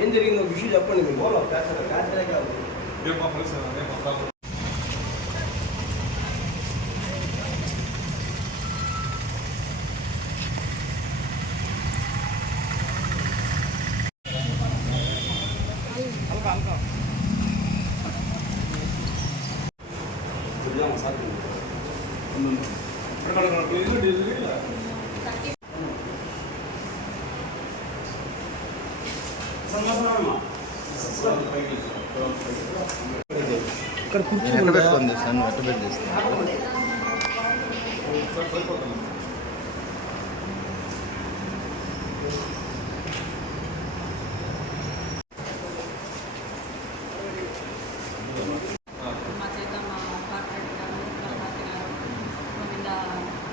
ఏం జరిగిందో విషయం చెప్పండి మీరు బోలో ఇక్కడ కూర్చొని పెట్టుకుంది సార్ అట్టు పెట్టేస్తాను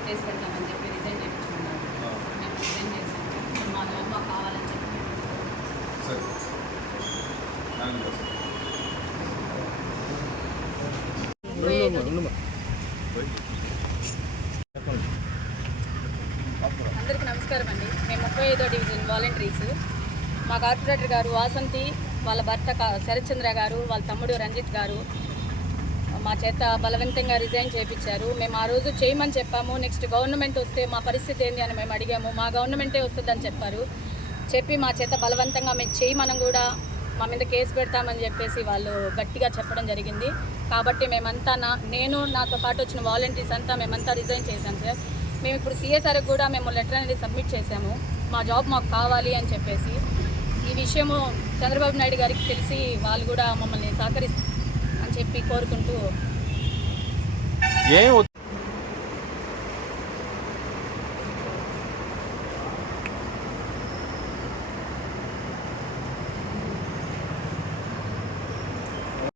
కేసు పెడతామని చెప్పి రిజైన్ చేయించుకున్నారు. మేము రిజైన్ చేసాము. మా జాబ్ మాకు కావాలని చెప్పి అందరికీ నమస్కారం అండి. మేము 35వ డివిజన్ వాలంటీర్స్. మా కార్పొరేటర్ గారు వాసంతి, వాళ్ళ భర్త శరత్చంద్ర గారు, వాళ్ళ తమ్ముడు రంజిత్ గారు మా చేత బలవంతంగా రిజైన్ చేయించారు. మేము ఆ రోజు చేయమని చెప్పాము. నెక్స్ట్ గవర్నమెంట్ వస్తే మా పరిస్థితి ఏంటి అని మేము అడిగాము. మా గవర్నమెంటే వస్తుందని చెప్పారు. చెప్పి మా చేత బలవంతంగా మేము చేయమని కూడా మా మీద కేసు పెడతామని చెప్పేసి వాళ్ళు గట్టిగా చెప్పడం జరిగింది. కాబట్టి మేమంతా నేను నాతో పాటు వచ్చిన వాలంటీర్స్ అంతా మేమంతా రిజైన్ చేశాం సార్. మేము ఇప్పుడు సిఎస్ఆర్కి కూడా మేము లెటర్ అనేది సబ్మిట్ చేశాము. మా జాబ్ మాకు కావాలి అని చెప్పేసి. ఈ విషయము చంద్రబాబు నాయుడు గారికి తెలిసి వాళ్ళు కూడా మమ్మల్ని సహకరిస్తారు అని చెప్పి కోరుకుంటూ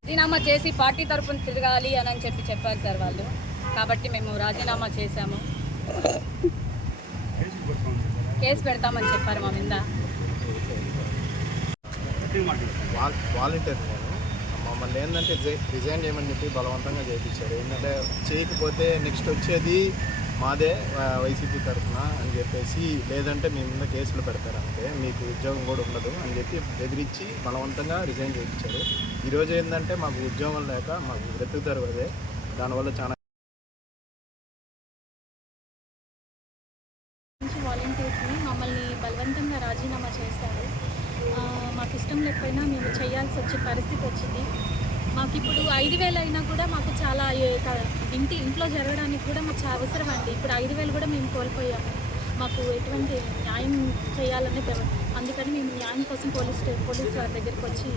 రాజీనామా చేసి పార్టీ తరఫున తిరగాలి అని చెప్పారు సార్ వాళ్ళు. కాబట్టి మేము రాజీనామా చేశాము. కేసు పెడతామని చెప్పారు మా మీద. వాలంటీర్ మమ్మల్ని ఏంటంటే రిజైన్ చేయమని చెప్పి బలవంతంగా చేయించారు. ఏంటంటే చేయకపోతే నెక్స్ట్ వచ్చేది మాదే వైసీపీ తరఫున అని చెప్పేసి, లేదంటే మీ మీద కేసులు పెడతారంటే మీకు ఉద్యోగం కూడా ఉండదు అని చెప్పి బెదిరించి బలవంతంగా రిజైన్ చేయించారు. ఈరోజు ఏంటంటే మాకు ఉద్యోగం లేక మాకు బ్రతుకుతారు అదే, దానివల్ల చాలా వాలంటీర్స్ని మమ్మల్ని బలవంతంగా రాజీనామా చేస్తారు. మాకు ఇష్టం లేకపోయినా మేము చేయాల్సి వచ్చే పరిస్థితి వచ్చింది. మాకు ఇప్పుడు 5,000 అయినా కూడా మాకు చాలా ఇంట్లో జరగడానికి కూడా మాకు చాలా అవసరం అండి. ఇప్పుడు 5,000 కూడా మేము కోల్పోయాము. మాకు ఎటువంటి న్యాయం చేయాలని అందుకని మేము న్యాయం కోసం పోలీస్ వారి దగ్గరికి వచ్చి